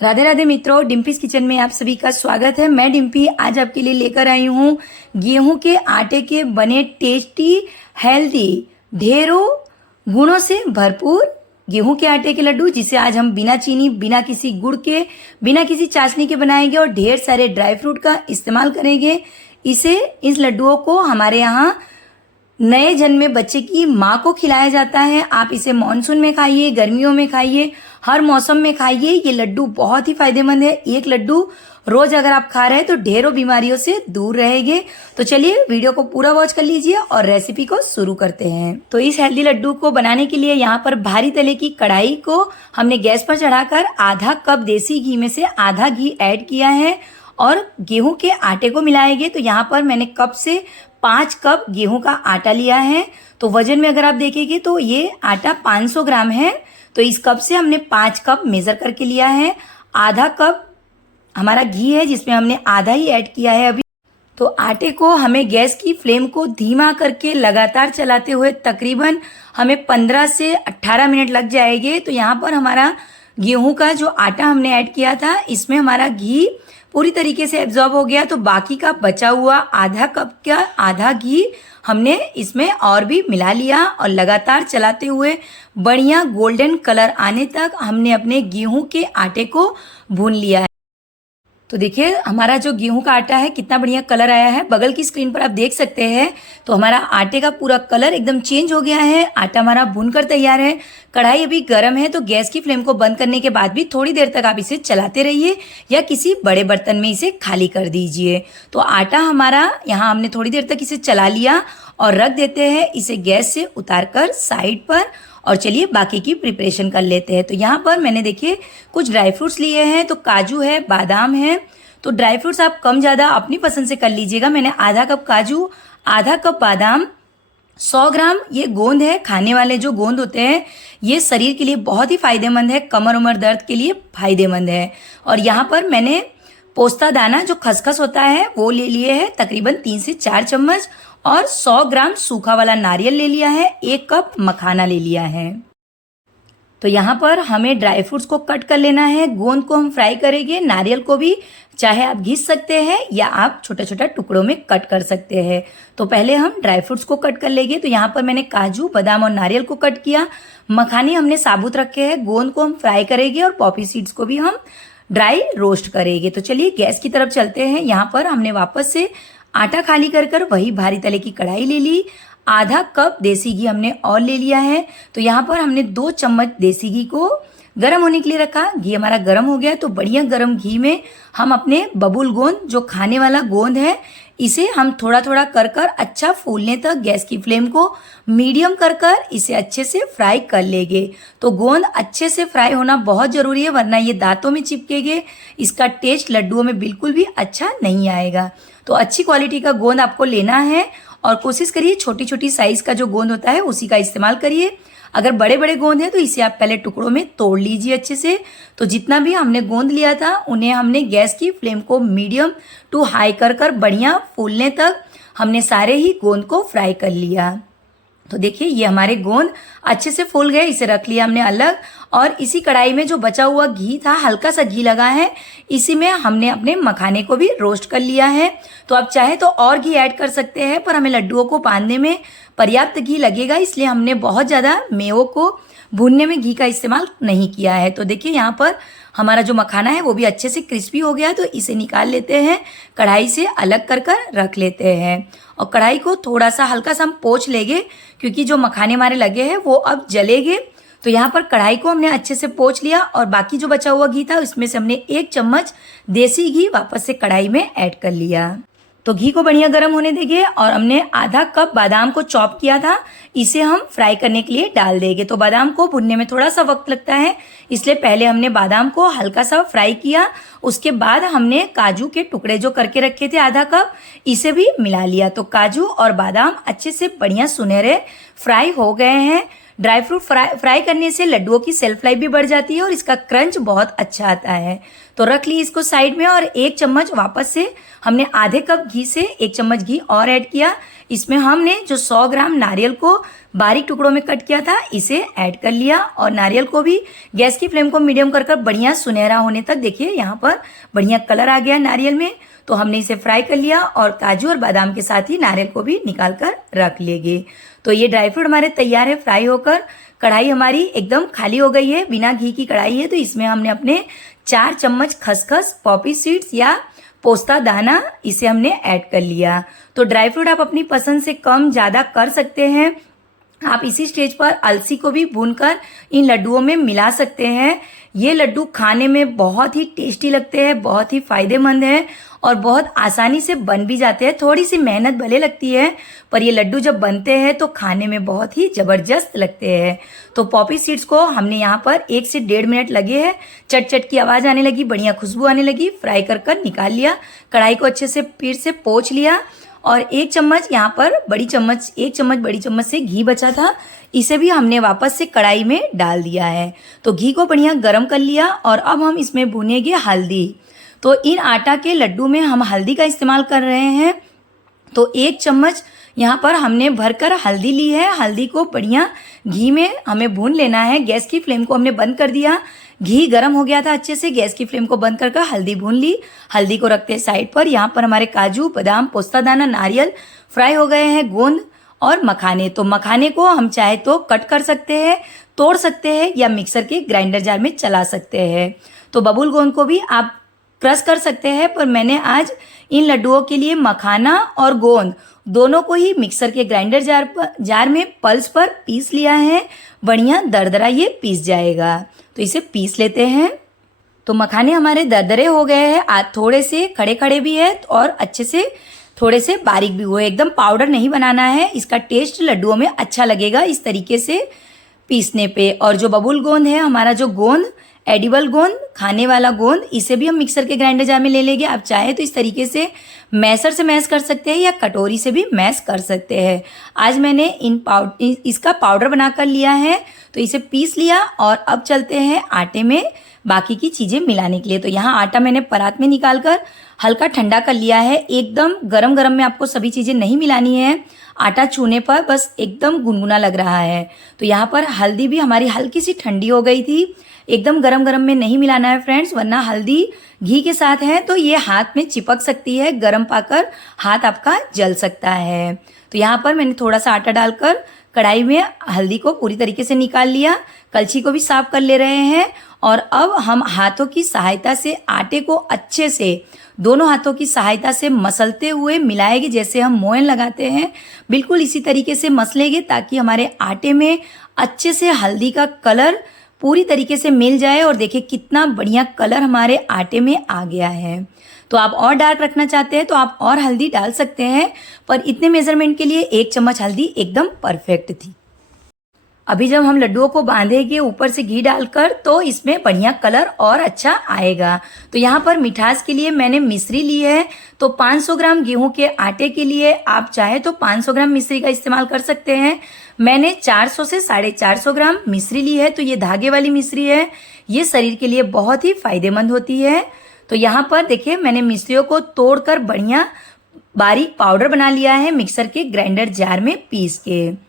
राधे राधे मित्रों, डिम्पीज किचन में आप सभी का स्वागत है। मैं डिम्पी आज आपके लिए लेकर आई हूँ गेहूं के आटे के बने टेस्टी, हेल्दी, ढेरों गुणों से भरपूर गेहूं के आटे के लड्डू, जिसे आज हम बिना चीनी, बिना किसी गुड़ के, बिना किसी चाशनी के बनाएंगे और ढेर सारे ड्राई फ्रूट का इस्तेमाल करेंगे। इस लड्डुओं को हमारे यहाँ नए जन्मे बच्चे की माँ को खिलाया जाता है। आप इसे मानसून में खाइए, गर्मियों में खाइए, हर मौसम में खाइए। ये लड्डू बहुत ही फायदेमंद है। एक लड्डू रोज अगर आप खा रहे हैं तो ढेरों बीमारियों से दूर रहेंगे। तो चलिए वीडियो को पूरा वॉच कर लीजिए और रेसिपी को शुरू करते हैं। तो इस हेल्दी लड्डू को बनाने के लिए यहाँ पर भारी तले की कढ़ाई को हमने गैस पर चढ़ाकर आधा कप देसी घी में से आधा घी ऐड किया है और गेहूं के आटे को मिलाएंगे। तो यहाँ पर मैंने कप से 5 कप गेहूं का आटा लिया है। तो वजन में अगर आप देखेंगे तो ये आटा 500 ग्राम है। तो इस कप से हमने 5 कप मेजर करके लिया है। आधा कप हमारा घी है जिसमें हमने आधा ही ऐड किया है अभी। तो आटे को हमें गैस की फ्लेम को धीमा करके लगातार चलाते हुए तकरीबन हमें 15 से 18 मिनट लग जाएंगे। तो यहाँ पर हमारा गेहूं का जो आटा हमने ऐड किया था इसमें हमारा घी पूरी तरीके से एब्जॉर्ब हो गया। तो बाकी का बचा हुआ आधा कप का आधा घी हमने इसमें और भी मिला लिया और लगातार चलाते हुए बढ़िया गोल्डन कलर आने तक हमने अपने गेहूं के आटे को भून लिया है। तो देखिए हमारा जो गेहूं का आटा है कितना बढ़िया कलर आया है। बगल की स्क्रीन पर आप देख सकते हैं। तो हमारा आटे का पूरा कलर एकदम चेंज हो गया है। आटा हमारा भूनकर तैयार है। कढ़ाई अभी गर्म है तो गैस की फ्लेम को बंद करने के बाद भी थोड़ी देर तक आप इसे चलाते रहिए या किसी बड़े बर्तन में इसे खाली कर दीजिए। तो आटा हमारा यहाँ हमने थोड़ी देर तक इसे चला लिया और रख देते हैं इसे गैस से उतार कर साइड पर। और चलिए बाकी की प्रिपरेशन कर लेते हैं। तो यहाँ पर मैंने देखिए कुछ ड्राई फ्रूट्स लिए हैं। तो काजू है, बादाम है। तो ड्राई फ्रूट्स आप कम ज़्यादा अपनी पसंद से कर लीजिएगा। मैंने आधा कप काजू, आधा कप बादाम, 100 ग्राम ये गोंद है। खाने वाले जो गोंद होते हैं ये शरीर के लिए बहुत ही फायदेमंद है, कमर उमर दर्द के लिए फायदेमंद है। और यहाँ पर मैंने पोस्ता दाना जो खसखस होता है वो ले लिए है तकरीबन 3 से 4 चम्मच और 100 ग्राम सूखा वाला नारियल ले लिया है। 1 कप मखाना ले लिया है। तो यहाँ पर हमें ड्राई फ्रूट्स को कट कर लेना है। गोंद को हम फ्राई करेंगे, नारियल को भी चाहे आप घिस सकते हैं या आप छोटा छोटा टुकड़ों में कट कर सकते हैं। तो पहले हम ड्राई फ्रूट्स को कट कर लेंगे। तो यहाँ पर मैंने काजू, बादाम और नारियल को कट किया। मखाने हमने साबुत रखे हैं। गोंद को हम फ्राई करेंगे और पॉपी सीड्स को भी हम ड्राई रोस्ट करेंगे। तो चलिए गैस की तरफ चलते हैं। यहाँ पर हमने वापस से आटा खाली कर वही भारी तले की कढ़ाई ले ली। आधा कप देसी घी हमने और ले लिया है। तो यहाँ पर हमने 2 चम्मच देसी घी को गर्म होने के लिए रखा। घी हमारा गर्म हो गया तो बढ़िया गर्म घी में हम अपने बबूल गोंद जो खाने वाला गोंद है इसे हम थोड़ा थोड़ा कर अच्छा फूलने तक गैस की फ्लेम को मीडियम कर इसे अच्छे से फ्राई कर लेंगे। तो गोंद अच्छे से फ्राई होना बहुत जरूरी है वरना ये दांतों में चिपकेगे। इसका टेस्ट लड्डुओं में बिल्कुल भी अच्छा नहीं आएगा। तो अच्छी क्वालिटी का गोंद आपको लेना है और कोशिश करिए छोटी छोटी साइज का जो गोंद होता है उसी का इस्तेमाल करिए। अगर बड़े बड़े गोंद हैं तो इसे आप पहले टुकड़ों में तोड़ लीजिए अच्छे से। तो जितना भी हमने गोंद लिया था उन्हें हमने गैस की फ्लेम को मीडियम टू हाई कर बढ़िया फूलने तक हमने सारे ही गोंद को फ्राई कर लिया। तो देखिए ये हमारे गोंद अच्छे से फूल गए। इसे रख लिया हमने अलग और इसी कढ़ाई में जो बचा हुआ घी था, हल्का सा घी लगा है, इसी में हमने अपने मखाने को भी रोस्ट कर लिया है। तो आप चाहे तो और घी ऐड कर सकते हैं पर हमें लड्डुओं को बांधने में पर्याप्त घी लगेगा इसलिए हमने बहुत ज़्यादा मेवों को भूनने में घी का इस्तेमाल नहीं किया है। तो देखिए यहाँ पर हमारा जो मखाना है वो भी अच्छे से क्रिस्पी हो गया। तो इसे निकाल लेते हैं, कढ़ाई से अलग कर रख लेते हैं और कढ़ाई को थोड़ा सा हल्का सा हम पोंछ लेंगे क्योंकि जो मखाने हमारे लगे हैं वो अब जलेंगे। तो यहाँ पर कढ़ाई को हमने अच्छे से पोंछ लिया और बाकी जो बचा हुआ घी था उसमें से हमने 1 चम्मच देसी घी वापस से कढ़ाई में ऐड कर लिया। तो घी को बढ़िया गर्म होने देंगे और हमने आधा कप बादाम को चॉप किया था इसे हम फ्राई करने के लिए डाल देंगे। तो बादाम को भुनने में थोड़ा सा वक्त लगता है इसलिए पहले हमने बादाम को हल्का सा फ्राई किया। उसके बाद हमने काजू के टुकड़े जो करके रखे थे आधा कप इसे भी मिला लिया। तो काजू और बादाम अच्छे से बढ़िया सुनहरे फ्राई हो गए हैं। ड्राई फ्रूट फ्राई करने से लड्डुओं की सेल्फ लाइफ भी बढ़ जाती है और इसका क्रंच बहुत अच्छा आता है। तो रख ली इसको साइड में और 1 चम्मच वापस से हमने आधे कप घी से 1 चम्मच घी और ऐड किया। इसमें हमने जो 100 ग्राम नारियल को बारीक टुकड़ों में कट किया था इसे ऐड कर लिया। और नारियल को भी गैस की फ्लेम को मीडियम कर बढ़िया सुनहरा होने तक, देखिए यहाँ पर बढ़िया कलर आ गया नारियल में, तो हमने इसे फ्राई कर लिया। और काजू और बादाम के साथ ही नारियल को भी निकाल कर रख लेंगे। तो ये ड्राई फ्रूट हमारे तैयार है फ्राई होकर। कढ़ाई हमारी एकदम खाली हो गई है, बिना घी की कढ़ाई है। तो इसमें हमने अपने 4 चम्मच खसखस, पॉपी सीड्स या पोस्ता दाना इसे हमने ऐड कर लिया। तो ड्राई फ्रूट आप अपनी पसंद से कम ज्यादा कर सकते हैं। आप इसी स्टेज पर अलसी को भी भूनकर इन लड्डुओं में मिला सकते हैं। ये लड्डू खाने में बहुत ही टेस्टी लगते हैं, बहुत ही फायदेमंद है और बहुत आसानी से बन भी जाते हैं। थोड़ी सी मेहनत भले लगती है, पर ये लड्डू जब बनते हैं तो खाने में बहुत ही जबरदस्त लगते हैं। तो पॉपी सीड्स को हमने यहाँ पर 1 से 1.5 मिनट लगे हैं। चट चट की आवाज आने लगी, बढ़िया खुशबू आने लगी, फ्राई कर निकाल लिया। कढ़ाई को अच्छे से फिर से पोंछ लिया और 1 चम्मच यहाँ पर 1 चम्मच बड़ी चम्मच से घी बचा था, इसे भी हमने वापस से कढ़ाई में डाल दिया है। तो घी को बढ़िया गरम कर लिया और अब हम इसमें भुनेंगे हल्दी। तो इन आटा के लड्डू में हम हल्दी का इस्तेमाल कर रहे हैं। तो 1 चम्मच यहाँ पर हमने भरकर हल्दी ली है। हल्दी को बढ़िया घी में हमें भून लेना है। गैस की फ्लेम को हमने बंद कर दिया, घी गर्म हो गया था अच्छे से। गैस की फ्लेम को बंद कर हल्दी भून ली। हल्दी को रखते हैं साइड पर। यहाँ पर हमारे काजू, बादाम, पोस्ता दाना, नारियल फ्राई हो गए हैं, गोंद और मखाने। तो मखाने को हम चाहे तो कट कर सकते हैं, तोड़ सकते हैं या मिक्सर के ग्राइंडर जार में चला सकते हैं। तो बबूल गोंद को भी आप क्रश कर सकते हैं, पर मैंने आज इन लड्डुओं के लिए मखाना और गोंद दोनों को ही मिक्सर के ग्राइंडर जार में पल्स पर पीस लिया है। बढ़िया दरदरा ये पीस जाएगा, तो इसे पीस लेते हैं। तो मखाने हमारे दरदरे हो गए हैं, आज थोड़े से खड़े खड़े भी है और अच्छे से थोड़े से बारीक भी हुए। एकदम पाउडर नहीं बनाना है, इसका टेस्ट लड्डुओं में अच्छा लगेगा इस तरीके से पीसने पे। और जो बबूल गोंद है हमारा, जो गोंद एडिबल गोंद, खाने वाला गोंद, इसे भी हम मिक्सर के ग्राइंडर जार में ले लेंगे। आप चाहे तो इस तरीके से मैसर से मैश कर सकते हैं या कटोरी से भी मैश कर सकते हैं। आज मैंने इसका पाउडर बनाकर लिया है, तो इसे पीस लिया। और अब चलते हैं आटे में बाकी की चीजें मिलाने के लिए। तो यहाँ आटा मैंने परात में निकालकर हल्का ठंडा कर लिया है। एकदम गरम गरम में आपको सभी चीजें नहीं मिलानी है, आटा छूने पर बस एकदम गुनगुना लग रहा है। तो यहाँ पर हल्दी भी हमारी हल्की सी ठंडी हो गई थी। एकदम गरम गरम में नहीं मिलाना है फ्रेंड्स, वरना हल्दी घी के साथ है तो ये हाथ में चिपक सकती है, गरम पाकर हाथ आपका जल सकता है। तो यहाँ पर मैंने थोड़ा सा आटा डालकर कढ़ाई में हल्दी को पूरी तरीके से निकाल लिया। कलछी को भी साफ कर ले रहे हैं और अब हम हाथों की सहायता से आटे को अच्छे से दोनों हाथों की सहायता से मसलते हुए मिलाएंगे, जैसे हम मोयन लगाते हैं बिल्कुल इसी तरीके से मसलेंगे, ताकि हमारे आटे में अच्छे से हल्दी का कलर पूरी तरीके से मिल जाए। और देखिए कितना बढ़िया कलर हमारे आटे में आ गया है। तो आप और डार्क रखना चाहते हैं तो आप और हल्दी डाल सकते हैं, पर इतने मेजरमेंट के लिए 1 चम्मच हल्दी एकदम परफेक्ट थी। अभी जब हम लड्डुओं को बांधेंगे ऊपर से घी डालकर, तो इसमें बढ़िया कलर और अच्छा आएगा। तो यहाँ पर मिठास के लिए मैंने मिश्री ली है। तो 500 ग्राम गेहूं के आटे के लिए आप चाहे तो 500 ग्राम मिश्री का इस्तेमाल कर सकते हैं। मैंने 400 से 450 ग्राम मिश्री ली है। तो ये धागे वाली मिश्री है, ये शरीर के लिए बहुत ही फायदेमंद होती है। तो यहाँ पर देखिए मैंने मिश्रियों को तोड़कर बढ़िया बारीक पाउडर बना लिया है मिक्सर के ग्राइंडर जार में पीस के।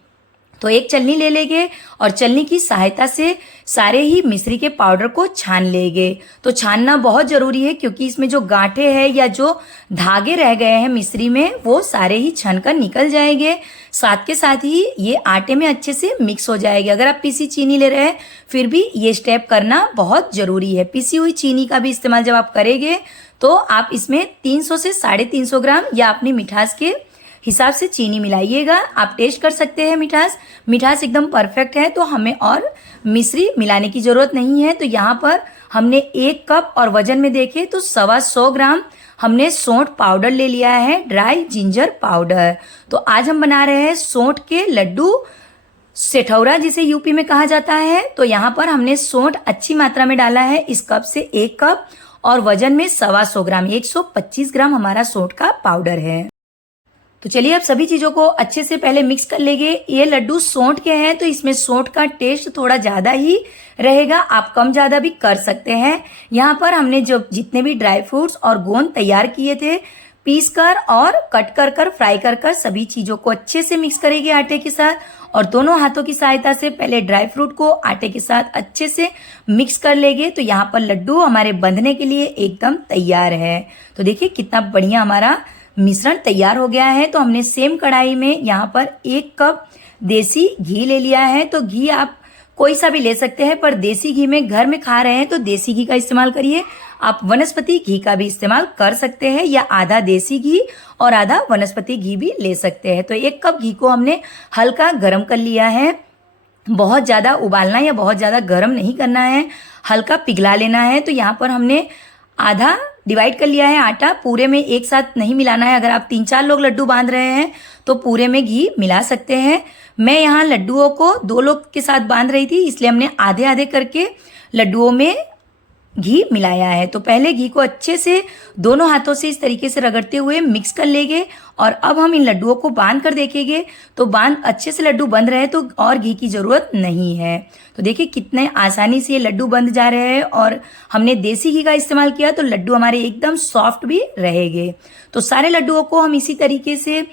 तो एक छलनी ले लेंगे और छलनी की सहायता से सारे ही मिश्री के पाउडर को छान लेंगे। तो छानना बहुत जरूरी है, क्योंकि इसमें जो गांठे हैं या जो धागे रह गए हैं मिश्री में, वो सारे ही छनकर निकल जाएंगे। साथ के साथ ही ये आटे में अच्छे से मिक्स हो जाएगा। अगर आप पीसी चीनी ले रहे हैं फिर भी ये स्टेप करना बहुत जरूरी है। पीसी हुई चीनी का भी इस्तेमाल जब आप करेंगे तो आप इसमें 300 से 350 ग्राम या अपनी मिठास के हिसाब से चीनी मिलाइएगा। आप टेस्ट कर सकते हैं मिठास एकदम परफेक्ट है, तो हमें और मिश्री मिलाने की जरूरत नहीं है। तो यहाँ पर हमने 1 कप और वजन में देखें तो 125 ग्राम हमने सौंठ पाउडर ले लिया है, ड्राई जिंजर पाउडर। तो आज हम बना रहे हैं सौंठ के लड्डू, सेठौरा जिसे यूपी में कहा जाता है। तो यहाँ पर हमने सौंठ अच्छी मात्रा में डाला है, इस कप से 1 कप और वजन में 125 ग्राम, 125 ग्राम हमारा सौंठ का पाउडर है। तो चलिए अब सभी चीजों को अच्छे से पहले मिक्स कर लेंगे। ये लड्डू सौंठ के हैं तो इसमें सौंठ का टेस्ट थोड़ा ज्यादा ही रहेगा, आप कम ज्यादा भी कर सकते हैं। यहाँ पर हमने जो जितने भी ड्राई फ्रूट्स और गोंद तैयार किए थे, पीस कर और कट कर फ्राई कर सभी चीजों को अच्छे से मिक्स करेंगे आटे के साथ और दोनों हाथों की सहायता से पहले ड्राई फ्रूट को आटे के साथ अच्छे से मिक्स कर लेंगे। तो यहाँ पर लड्डू हमारे बंधने के लिए एकदम तैयार है। तो देखिए कितना बढ़िया हमारा मिश्रण तैयार हो गया है। तो हमने सेम कढ़ाई में यहाँ पर 1 कप देसी घी ले लिया है। तो घी आप कोई सा भी ले सकते हैं, पर देसी घी में घर में खा रहे हैं तो देसी घी का इस्तेमाल करिए। आप वनस्पति घी का भी इस्तेमाल कर सकते हैं, या आधा देसी घी और आधा वनस्पति घी भी ले सकते हैं। तो 1 कप घी को हमने हल्का गर्म कर लिया है। बहुत ज़्यादा उबालना या बहुत ज़्यादा गर्म नहीं करना है, हल्का पिघला लेना है। तो यहाँ पर हमने आधा डिवाइड कर लिया है आटा, पूरे में एक साथ नहीं मिलाना है। अगर आप 3-4 लोग लड्डू बांध रहे हैं तो पूरे में घी मिला सकते हैं। मैं यहाँ लड्डुओं को 2 लोग के साथ बांध रही थी, इसलिए हमने आधे आधे करके लड्डुओं में घी मिलाया है। तो पहले घी को अच्छे से दोनों हाथों से इस तरीके से रगड़ते हुए मिक्स कर लेंगे, और अब हम इन लड्डुओं को बांध कर देखेंगे। तो बांध अच्छे से लड्डू बंध रहे हैं तो और घी की जरूरत नहीं है। तो देखिए कितने आसानी से ये लड्डू बंध जा रहे हैं, और हमने देसी घी का इस्तेमाल किया तो लड्डू हमारे एकदम सॉफ्ट भी रहेंगे। तो सारे लड्डुओं को हम इसी तरीके से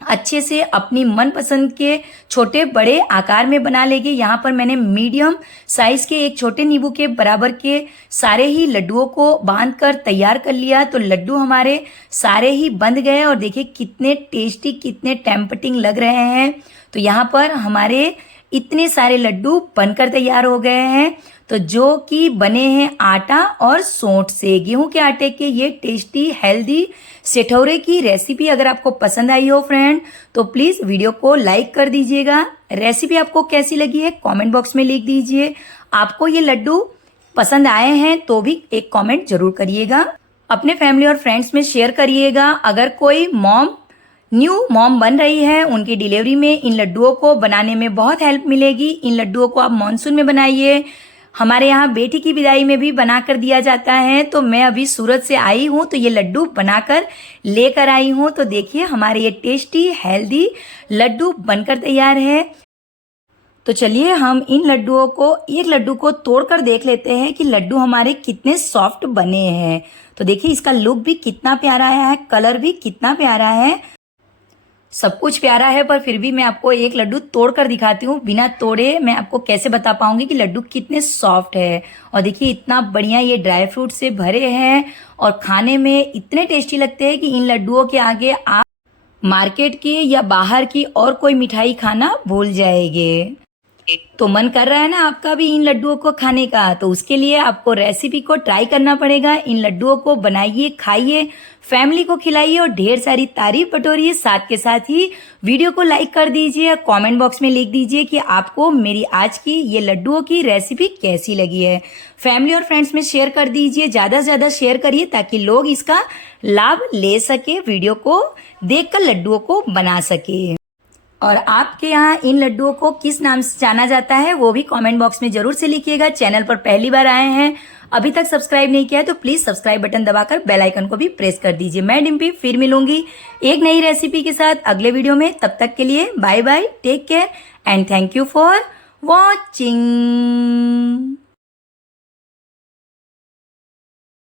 अच्छे से अपनी मनपसंद के छोटे बड़े आकार में बना लेंगे। यहाँ पर मैंने मीडियम साइज के एक छोटे नींबू के बराबर के सारे ही लड्डुओं को बांध कर तैयार कर लिया। तो लड्डू हमारे सारे ही बंध गए, और देखिए कितने टेस्टी कितने टेम्पटिंग लग रहे हैं। तो यहाँ पर हमारे इतने सारे लड्डू बनकर तैयार हो गए हैं, तो जो कि बने हैं आटा और सोंठ से। गेहूं के आटे के ये टेस्टी हेल्दी सेठौरे की रेसिपी अगर आपको पसंद आई हो फ्रेंड, तो प्लीज वीडियो को लाइक कर दीजिएगा। रेसिपी आपको कैसी लगी है कमेंट बॉक्स में लिख दीजिए। आपको ये लड्डू पसंद आए हैं तो भी एक कमेंट जरूर करिएगा। अपने फैमिली और फ्रेंड्स में शेयर करिएगा। अगर कोई न्यू मॉम बन रही है, उनकी डिलीवरी में इन लड्डुओं को बनाने में बहुत हेल्प मिलेगी। इन लड्डुओं को आप मानसून में बनाइए। हमारे यहाँ बेटी की विदाई में भी बनाकर दिया जाता है। तो मैं अभी सूरत से आई हूँ तो ये लड्डू बनाकर लेकर आई हूँ। तो देखिए हमारे ये टेस्टी हेल्दी लड्डू बनकर तैयार है। तो चलिए हम इन लड्डुओं को, एक लड्डू को तोड़कर देख लेते हैं कि लड्डू हमारे कितने सॉफ्ट बने हैं। तो देखिए इसका लुक भी कितना प्यारा है, कलर भी कितना प्यारा है, सब कुछ प्यारा है। पर फिर भी मैं आपको एक लड्डू तोड़कर दिखाती हूँ। बिना तोड़े मैं आपको कैसे बता पाऊंगी कि लड्डू कितने सॉफ्ट है। और देखिए इतना बढ़िया ये ड्राई फ्रूट से भरे हैं, और खाने में इतने टेस्टी लगते हैं कि इन लड्डुओं के आगे आप मार्केट की या बाहर की और कोई मिठाई खाना भूल जाएंगे। तो मन कर रहा है ना आपका भी इन लड्डुओं को खाने का, तो उसके लिए आपको रेसिपी को ट्राई करना पड़ेगा। इन लड्डुओं को बनाइए, खाइए, फैमिली को खिलाइए और ढेर सारी तारीफ बटोरिए। साथ के साथ ही वीडियो को लाइक कर दीजिए, कमेंट बॉक्स में लिख दीजिए कि आपको मेरी आज की ये लड्डुओं की रेसिपी कैसी लगी है। फैमिली और फ्रेंड्स में शेयर कर दीजिए, ज्यादा से ज्यादा शेयर करिए ताकि लोग इसका लाभ ले सके, वीडियो को देखकर लड्डुओं को बना सके। और आपके यहाँ इन लड्डुओं को किस नाम से जाना जाता है वो भी कमेंट बॉक्स में जरूर से लिखिएगा। चैनल पर पहली बार आए हैं, अभी तक सब्सक्राइब नहीं किया है तो प्लीज सब्सक्राइब बटन दबाकर बेल आइकन को भी प्रेस कर दीजिए। मैं डिम्पी फिर मिलूंगी एक नई रेसिपी के साथ अगले वीडियो में। तब तक के लिए bye bye, take care and thank you for watching.